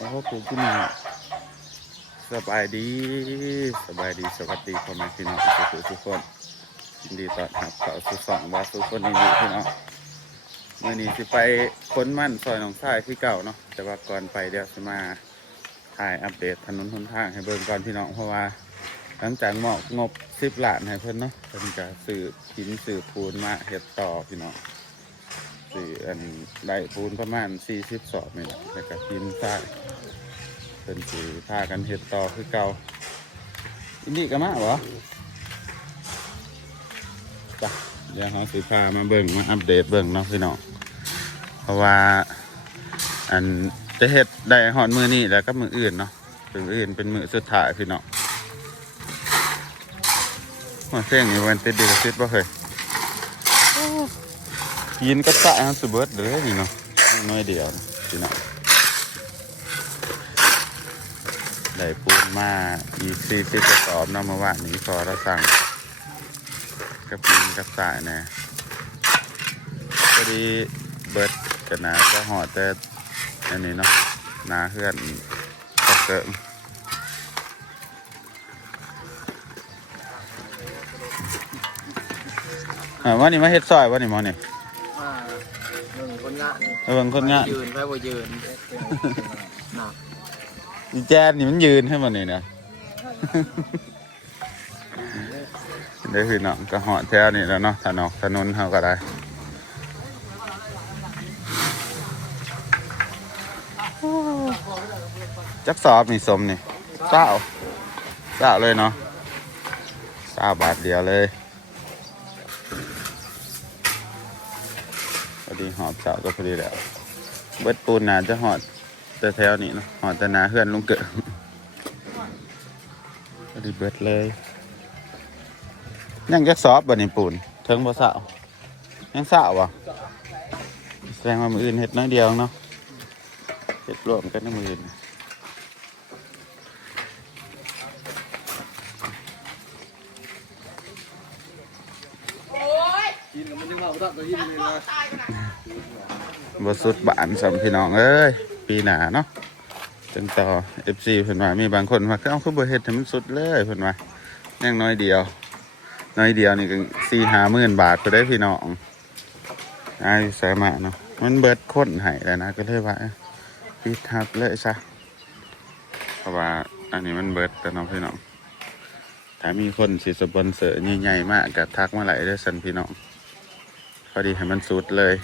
โอ้โหกูพี่น้องสบายดีสบายดีสวัสดีพ่อแม่พี่น้องทุกทุกคนยินดีต้อนรับเข้าสู่สองบาสุคนอีกพี่น้องเมื่อนี้สิไปค้นมั่นซอยหนองทรายที่เก่าเนาะแต่ว่าก่อนไปเดี๋ยวจะมาถ่ายอัปเดตถนนหนทางให้เบิ่งก่อนพี่น้องเพราะว่าหลังจากหมอบงบสิบล้านให้เพิ่นเนาะเพิ่นจะซื้อหินซื้อปูนมาเฮ็ดต่อพี่น้อง ซื้ออันได้ปูนประมาณสี่สิบสอบนี่แหละแล้วก็หินทรายเพิ่นสิพากันเฮ็ดต่อคือเก่าอินดี้ก็มาเหรอจ้ะเดี๋ยวเราสิพามาเบิ่งมาอัปเดตเบิ่งเนาะพี่น้องเพราะว่าอันจะเฮ็ดได้หอดมือนี่แล้วก็มืออื่นเนาะมืออื่นเป็นมือสุดท้ายพี่น้องมาเพลงนี้วันติดดีกับติดบ่เคย ยินก็ตะนะสุเบิร์ดเลยนี่เนาะน้อยเดียวนะพี่น้องได้ปูนมาอีกสี่สิบกระสอบเนาะเมื่อวานนี้พอเราสั่งกระปินกระสายน่พอดีเบิร์ดกันนะก็หอดแต่อันนี้เนาะนาเพื่อนตะเกิงอ่าวันนี้มาเฮ็ดซอยวันนี้มอนี่อ่ เออเบิ่งคนงานยืนไปบ่ยืนหนักอีแจนนี่มันยืนให้มันนี่นะเดี๋ยวคือน้องก็เหาะแถวนี่แล้วเนาะถนนถนนเฮาก็ได้จักสอบนี่สมนี่เจ้าเจ้าเลยเนาะเจ้าบาทเดียวเลย ดีหอบเสาก็พอดีแล้วเบิดปูนนาจะหอดแต่แถวนี้เนาะหอดแต่นาเพื่อนลุงเกิดพอดีเบิดเลยยังจะสอบบ่นี่ปูนเทิงบ่สาวยังสาววะแสดงว่ามืออื่นเห็ดน้อยเดียวเนาะเห็ดรวมกันน้ำมืออื่นแล้วมันยังเราตัดตัวยิ้มเลยนะ บสุดบานสำพี่น้องเอ้ย ปีหนาเนาะจนต่อ FC เพิ่นว่ามีบางคนว่าเอาคือบ่เฮ็ดให้มันสุดเลยเพิ่นว่ายังน้อยเดียว น้อยเดียวนี่ก็สี่ห้าหมื่นบาทไปได้พี่น้องอายสามาเนาะมันเบิดคนให้แล้วนะก็เลยว่าปิดทับเลยซะเพราะว่าอันนี้มันเบิดแต่น้องพี่น้องถ้ามีคนสิสปอนเซอร์ใหญ่ๆมากก็ทักมาไหลได้สันพี่น้อง พอดีให้มันสุดเลย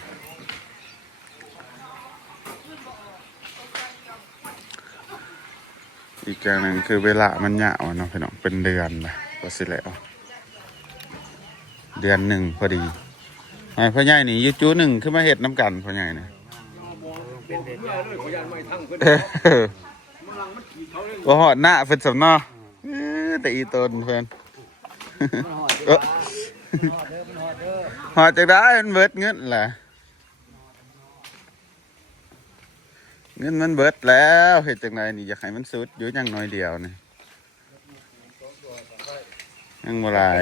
อีกอย่างหนึ่งคือเวลามันยาวอะเนาะพี่น้องเป็นเดือนเลยก็สิแล้ว เดือนหนึ่งพอดีไอ้พ่อใหญ่นี่อยูจูหนึ่งขึ้นมาเห็ดน้ำกันพ่อใหญ่นะเป็นเด็ดเลยขยันไม่ทั้งเพิ่นเออมันลังมันขี่เขาเลยบ่หอดหน้าเพิ่นสำเนอเอ้อแต่อีตนเพิ่นมัน หอดจากได้มันเบิดเงินแหละเงินมันเบิดแล้วเห็ดจากไหนนี่อยากให้มันสุดอยู่อยังน้อยเดียวนี่ยังบ่หลาย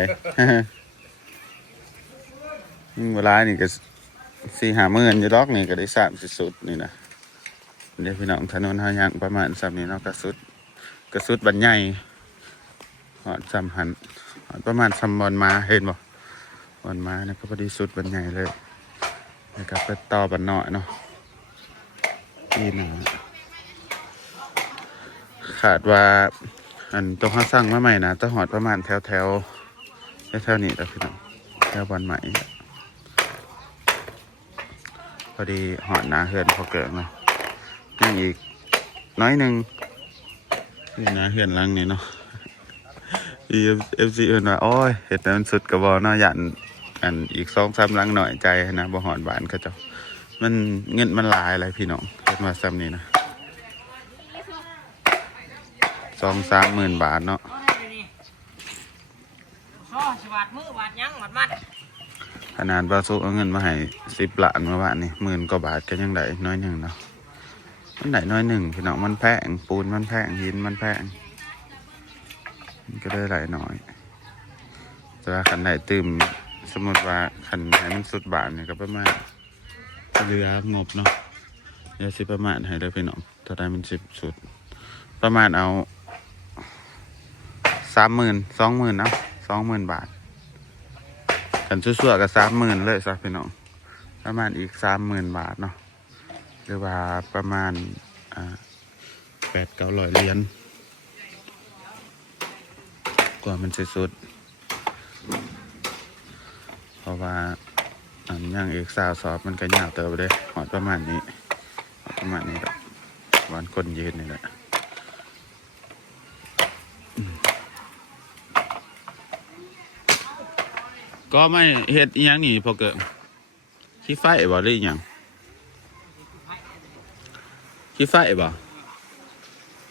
ยังบ่หลายนี่ก็สี่หาหมื่นอยู่ดอกนี่ก็ได้สามสิสุดนี่นะเดี๋ยวพี่น้องถนนหายังประมาณสามนี้เนาะกระสุดกระสุดบันใหญ่หอดสามหันหอดประมาณสามบอลมาเห็นบ่ บอลมาเนี่ยก็พอดีสุดบันใหญ่เลยแล้วก็ไปต่อบันน้อยเนาะนี่นะขาดว่า อันต้องหาสร้างมาใหม่นะจะหอดประมาณแถวแถวแถวนี้แล้วพี่น้องแถวบอลใหม่พอดีหอดหนาเฮือนพอเกิดเนาะนี่อีกน้อยหนึ่งนี่นะเฮือนลังนี่เนาะอีเอฟซีเอินว่าโอ้ยเห็ดแต่มันสุดกระบอกเนาะหยัน อันอีกสองสามหลังหน่อยใจนะบ่หอดบานเขาเจ้ามันเงินมันหลายอะไรพี่น้องเห็นมาซ้ำนี่นะสองสามหมื่นบาทเนาะซ้อสิบาทมือบาทยังบาทมัดขนาดบาสุเอาเงินมาให้สิบล้านเมื่อวานนี่หมื่นกว่าบาทก็ยังได้น้อยหนึ่งเนาะมันได้น้อยหนึ่งพี่น้องมันแพงปูนมันแพงหินมันแพงมันก็ได้หลายน้อยแต่ว่าขันไหนตื่ม สมมติว่าขันไหนมันสุดบาทเนี่ยก็ประมาณเรืองบเนาะเดี๋ยวสิประมาณให้เลยพี่น้องเท่าไรมันสิบสุด ประมาณเอาสามหมื่นสองหมื่นเนาะสองหมื่นบาทกันชั่วๆกับสามหมื่นเลยสักพี่น้องประมาณอีกสามหมื่นบาทเนาะหรือว่าประมาณแปดเก้าร้อยเหรียญกว่ามันจะสุดะว่าอันย่างเอกสาวสอบมันก็ยาวเติบเลยหอดประมาณนี้หอดประมาณนี้แหละวันคนยืนนี่แหละก็ไม่เฮ็ดยังนี่พอเกิดขี้ไฟบ่หรือยังขี้ไฟบ่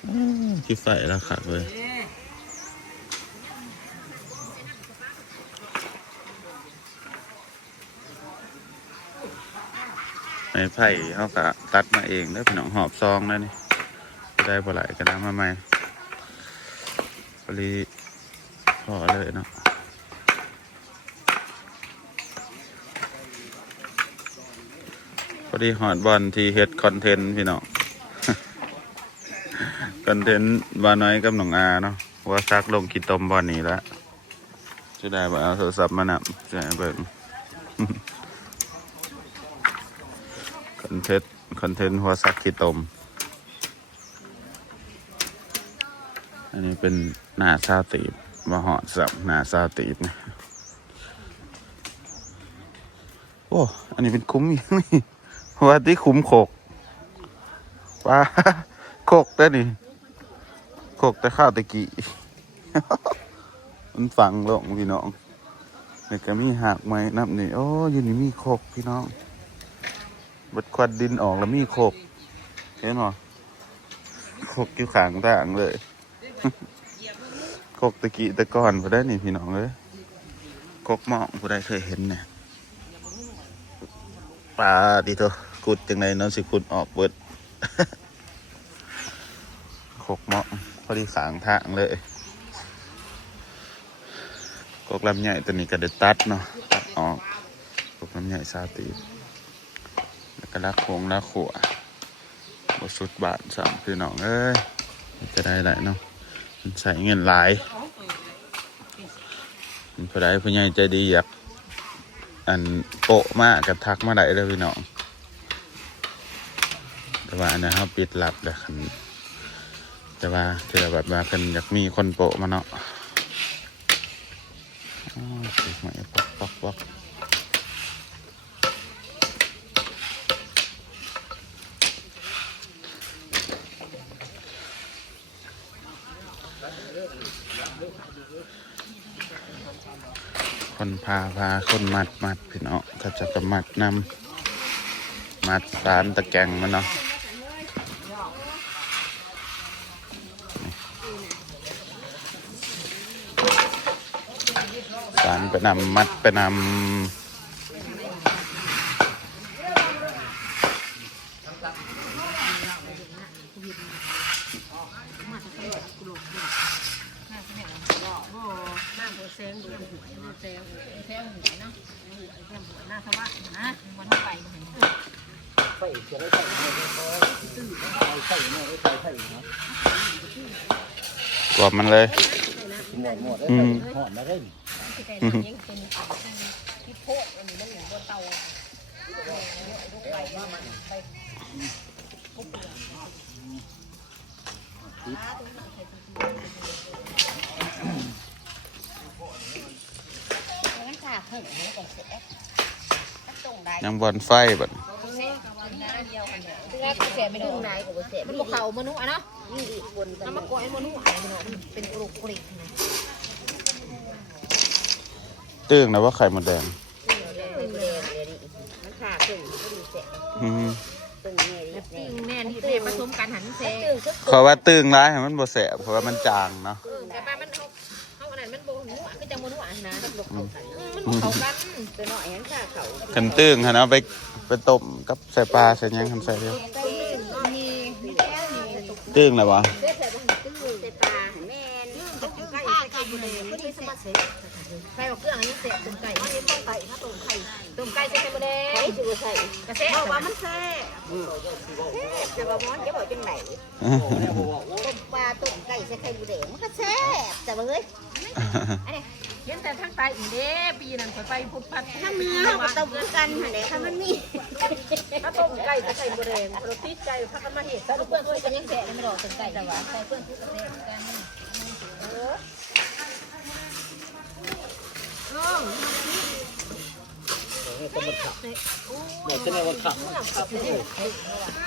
อืมขี้ไฟแล้วค่ะเลย ไม้ไผ่เขาก็ตัดมาเองแล้วพี่น้องหอบซองแล้วนี่ได้บ่ไหลายก็ได้มาใหม่พอดีพอเลยเนาะพอดีหอดบอลที่เฮ็ดคอนเทนต์พี่น้องคอนเทนต์บาน้อยกับหนองอาเนาะว่าซักลงกินตมบอลนี้แล้วจะได้บ่เอาโทรศัพท์มานำจะให้เบิ่ง อนเทนต์คอนเทนต์หัวซักขี้ตม อันนี้เป็นหน้าซาตีบมาหอดสับหน้าซาตีบเนี่ยโอ้ อันนี้เป็นคุ้มยังนี่ว่าที่คุ้มโขกปลาโขกได้นี่โขกแต่ข้าวตะกี้มันฝังลงพี่น้องนี่ก็มีหักไม้นับนี่โอ้ยูนี่มีโขกพี่น้อง บัดควันดินออกแล้วมีโคกเห็นหรอโคกอยู่ขางต่างเลย โคกตะกี้ตะก้อนพอได้นี่พี่น้องเลยโคกหมองผู้ใดเคยเห็นเนี่ยปลาดิโตกุดจังไดเน้องสิกุดออกเบิดโคกหมองพอดีขางทางเลยโคกลำใหญ่ตัวนี้ก็ได้ตัดเนาะตัดออกโคกลำใหญ่ซาตี แล้วก็ลักโคงลักขัวบสุดบาทสามพี่น้องเอ้ยจะได้ไรเนาะมันใส่เงินหลายมันผู้ใดผู้ใหญ่ใจดีอยากอันโปะมากกับทักมาได้เลยพี่น้องแต่ว่าอันนี้เขาปิดหลับเลยคันแต่ว่าเธอแบบว่าเป็นอยากมีคนโปะมาเนาะอ๋อสิไม่ปอกปอกปอก พาพาคนมัดมัดพี่น้องเขาจะกมัดนำมัดสารตะแกงมันเนาะสารไปนำมัดไปนำ กวบมันเลยหมดหมดอืมหอดมาได้ ยังบอลไฟบัดแรกเสียไม่ได้ไหนกูเสียมันบอกเขามนุษย์อะเนาะน้ำมะกรูดมนุษย์อะไรเนาะมันเป็นกรุกกริกนะตื้งนะว่าไข่มดแดงมันขาดตึงก็ดีเสียอืมตึงเนี่ยตึงแน่ที่เสียผสมกันหันเสียเขาว่าตื้งร้ายให้มันบ่แสบเพราะว่ามันจางเนาะแต่บ้าน มันเขาเขาอันนั้นมันโบหัวก็จะมนุษย์นะมันบอกเขากันมันบอกเขากันตัวน้อยเห็นขาเขาคันตื้งฮะเอาไปไปต้มกับใส่ปลาใส่หยังคันใส่เดียวมีมีแค่นี้ตื้งแล้ววะ เสียใส่อเสียปลาแม่นก็อกเสร็จใส่เครื่องอันนี้เสร็จต้มไก่อันนี้ต้มไก่ถ้าต้มไข่ต้มไก่ใส่ไข่มดแดงไข่จืดใส่กระเซ็บอกว่ามันแซ่บจะบอกมันจะบอกจังไหนต้มปลาต้มไก่ใส่ไข่มดแดงมันก็แซ่บแต่ว่าเฮ้ยอันนี้เห็นแต่ทางใต้อีเด้ปีนั้นข่อยไปพุทธพัฒน์ถ้าเนื้อก็ต้มกันหั่นแหละถ้ามันมีถ้าต้มไก่จะใส่บะแดงโปรตีนใจพักกันมาเห็ดถ้าเพื่อนช่วยกันยังแซ่บไม่รอต้มไก่แต่ว่าใส่เพื่อนช่วยกันแซ่บกันต้อ มันขับหมดจะในวันขับ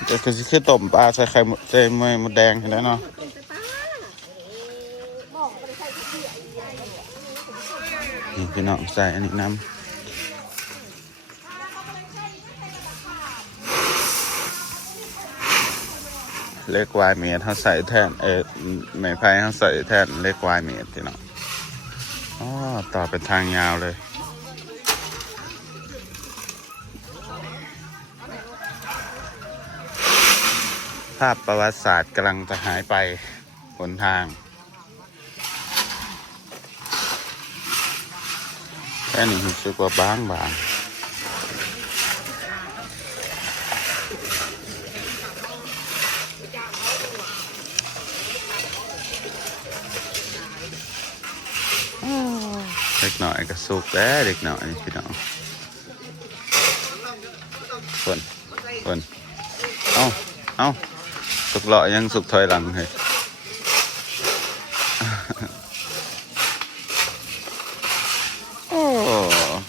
เดี๋ยวก็สิคือต้มปลาใส่ไข่ใส่ไม่มดแดงเห็นแล้วเนาะนี่พี่น้องใส่อันนี้น้ำเล็กวายเมียเขาใส่แทนเออไม้ไผ่เขาใส่แทนเล็กวายเมียดพี่น้อง อ๋อต่อเป็นทางยาวเลย ภาพประวัติศาสตร์กำลังจะหายไปบนทางแค่นี้รู้สึกว่าบางบาง หน่อยก็สุกแล้วเด็กหน่อยพี่น้องคนคนเอ้าเอ้าสุกเลาะยังสุกถอยหลังให้โอ้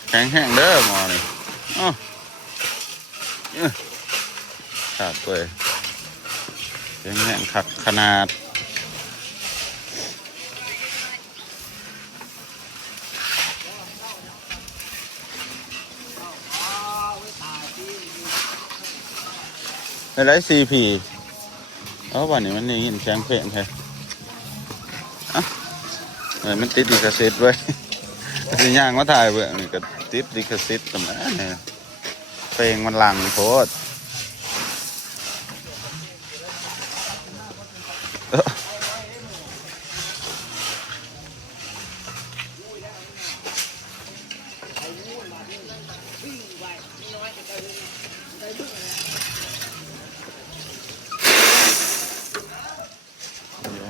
แข็งแห้งเด้อมอนี่อ้อขาดตัวแข็งแห้งขัดขนาด ไลฟ์ซีพีเอ้าวันนี้มันนี่ยินแสงเพลงใช่อะเออมันติดดิคาซิตไว้สิย่างมาถ่ายเบื่อนี่ก็ติดดิคาซิตตรงนั้นเนี่ยเพลงมันหลังโพด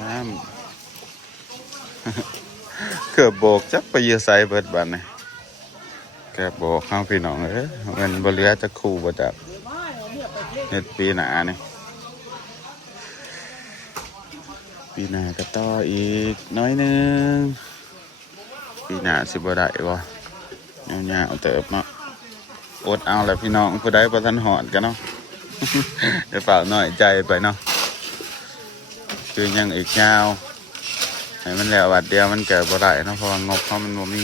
เอ้อแย้มเกือบโบกจักไปเยือไซเบิดบันนี่เกือบโบกข้างพี่น้องเอ้ยเงินบริยาจะคู่บ่จักเฮ็ดปีหนานี่ปีหน้าก็ต่ออีกน้อยนึงปีหน้าสิบ่ได้บ่ยาวๆเติบเนาะอดเอาแหละพี่น้องผู้ใดบ่ทันหอดกันเนาะเดี๋ยวเปล่าน้อยใจไปเนาะ คือยังอีกยาวให้มันแล้วบัดเดียวมันเกิดบ่ได้นะเพราะว่างบเขามันบ่มี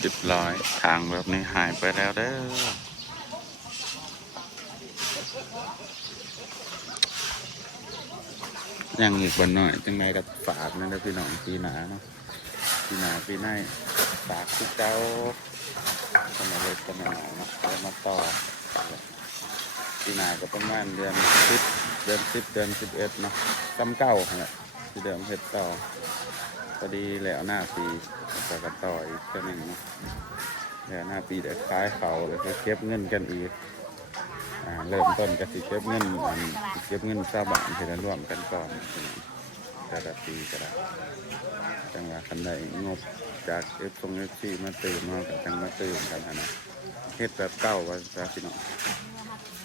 เรียบร้อยทางแบบนี้หายไปแล้วเด้อ ยังอีกบนหน่อย จังไงก็ฝากนั่นแหละพี่น้องปีหนาเนาะปีหนาปีหน้าฝากคือเจ้าสมัยเล็กสมัยหนาเนาะแล้วมาต่อปีหนาก็ประมาณเดือนสิบเดือนสิบเดือนสิบเอ็ดเนาะจำเก้าหั่นแหละที่เดิมเฮ็ดต่อพอดีแล้วหน้าปีก็ก็ต่ออีกเท่านึงเนาะแล้วหน้าปีเดี๋ยวคล้ายเขาเลยก็เก็บเงินกันอีก อ่าเริ่มต้นก็สิเก็บเงินอันสิเก็บเงินซาบานที่เราร่วมกันก่อนแต่ละปีก็ได้จังหวะคันใดงบจากเอฟซงเอฟซีมาตื่นมากับจังมาตื่นกันนะเฮ็ดแบบเก่าว่าซะพี่น้อง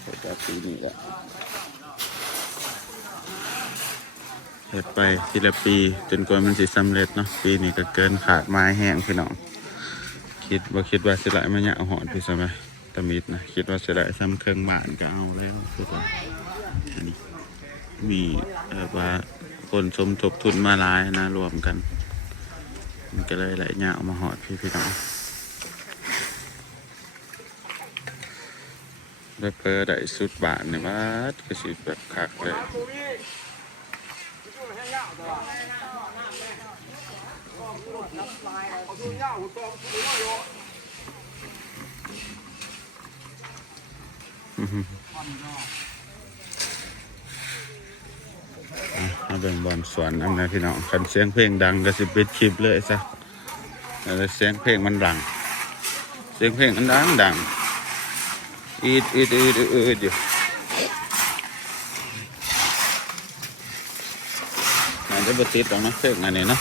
เฮ็ดแบบปีนี้ก็เฮ็ดไปทีละปีจนกว่ามันสิสำเร็จเนาะปีนี้ก็เกินขาดไม้แห้งพี่น้อง คิดว่าคิดว่าสิไหลมาเนี่ยเอาหอนพี่สมัย ตะมิดนะคิดว่าจะได้ซ้ำเครื่องบ้านก็เอาแล้วคือว่าอันนี้มีแบบว่าคนสมทบทุนมาหลายนะรวมกัน มันก็เลยไหลเงามาหอดพี่พี่น้องได้เปิดได้สุดบาทเนี่ยว่าก็สิแบบคักเลยอื้อหืออะ มาเบิ่งบอลสวนนำนะพี่น้องคันเสียงเพลงดังก็สิปิดคลิปเลยซะแล้วเสียงเพลงมันดัง เสียงเพลงมันดังดังอีดอีดอีดอีดอยู่อาจจะบติดหรอกนะเพลงอันนี้เนาะ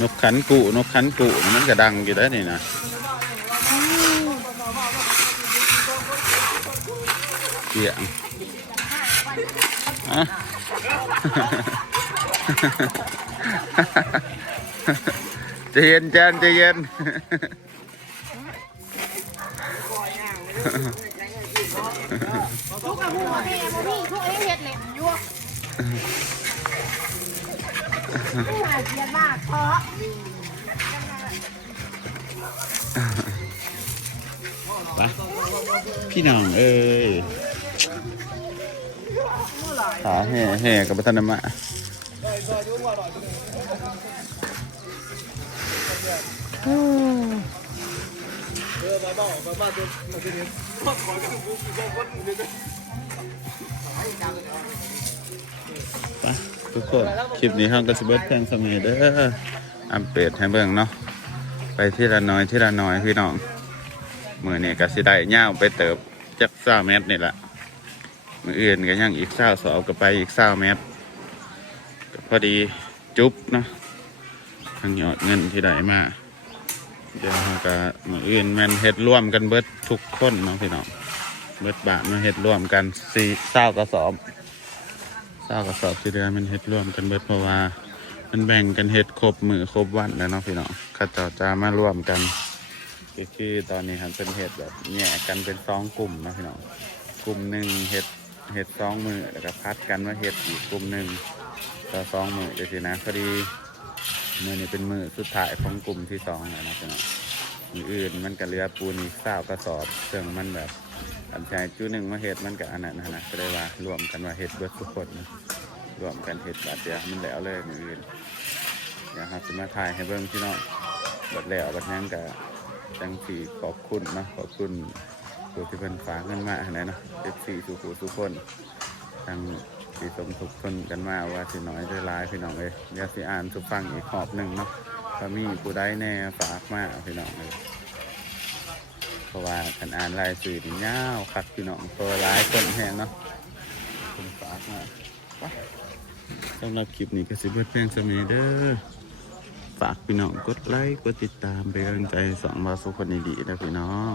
นกขันกูนกขันกูนี่มันก็ดังอยู่ได้วนี่นะ เสียงอะใจเย็นจานใจเย็นทุกกับหัวแม่บ่ทุกเอ้เฮ็ดแหละยั่วผู้หาเกียมากเพราะไปพี่น้องเอ้ย ขาแห่แห่กับพัฒนามะไปทุกคนคลิปนี้ห้องกระสิบเบิดแพงสมัยเด้ออัมเปดให้เบิ่งเนาะไปที่ละน้อยที่ละน้อยพี่น้องมือนี่ก็สิได้ย่าไปเติบจักเศร้าเมตรนี่แหละ มืออื่นก็ยังอีกเศร้าสอบก็ไปอีกเศร้าเมตรก็พอดีจุ๊บเนาะทางยอดเงินที่ได้มาเดี๋ยวเราก็มืออื่นแมนเฮ็ดร่วมกันเบิดทุกคนเนาะพี่น้องเบิดบาทมาเฮ็ดร่วมกันสี่เศร้ากระสอบเศร้ากระสอบที่เดือนมันเฮ็ดร่วมกันเบิดเพราะว่ามันแบ่งกันเฮ็ดครบมือครบวันแล้วเนาะพี่น้องข้าเจ้าจะมาร่วมกันก็คือตอนนี้ครับเป็นเห็ดแบบแยกกันเป็นสองกลุ่มนะพี่น้องกลุ่มหนึ่งเห็ด เห็ดสองมือแล้วก็พัดกันว่าเห็ดอีกกลุ่มหนึ่งต่อสองมือจะสินะพอดีมือนี้เป็นมือสุดท้ายของกลุ่มที่สองนะพี่นองมืออื่นมันก็เหลือปูนอีกเศร้ากระสอบซึ่งมันแบบอันใจจุดหนึ่งมาเห็ดมันก็อันนั้นนะนะก็เลยว่ารวมกันว่าเห็ดเบิดทุกคนนะรวมกันเห็ดบาดเดียวมันแล้วเลยมืออื่นเดี๋ยวครับจะมาถ่ายให้เบิ่งพี่น้องบัดแล้วบัดนั้นก็จังสีขอบคุณนะขอบคุณ ผู้ที่เป็นฝากเงินมาไหนเนาะเอฟซีสุขุทุกคนทางสีสมทุกคนกันมาว่าสิน้อยได้หลายพี่น้องเลยยวสิอ่านสุฟังอีกขอบหนึ่งเนาะถ้ามีผู้ใดแน่ฝากมาพี่น้องเลยเพราะว่าขันอ่านรายสื่อนี่ยาวคักพี่น้องตัวหลายคนแห้งเนาะคนฝากมาสำหรับคลิปนี้ก็สิเบิดเพลงสมัยเด้อฝากพี่น้องกดไลค์กดติดตามเป็นกำลังใจสองบาสุคนดีๆนะพี่น้อง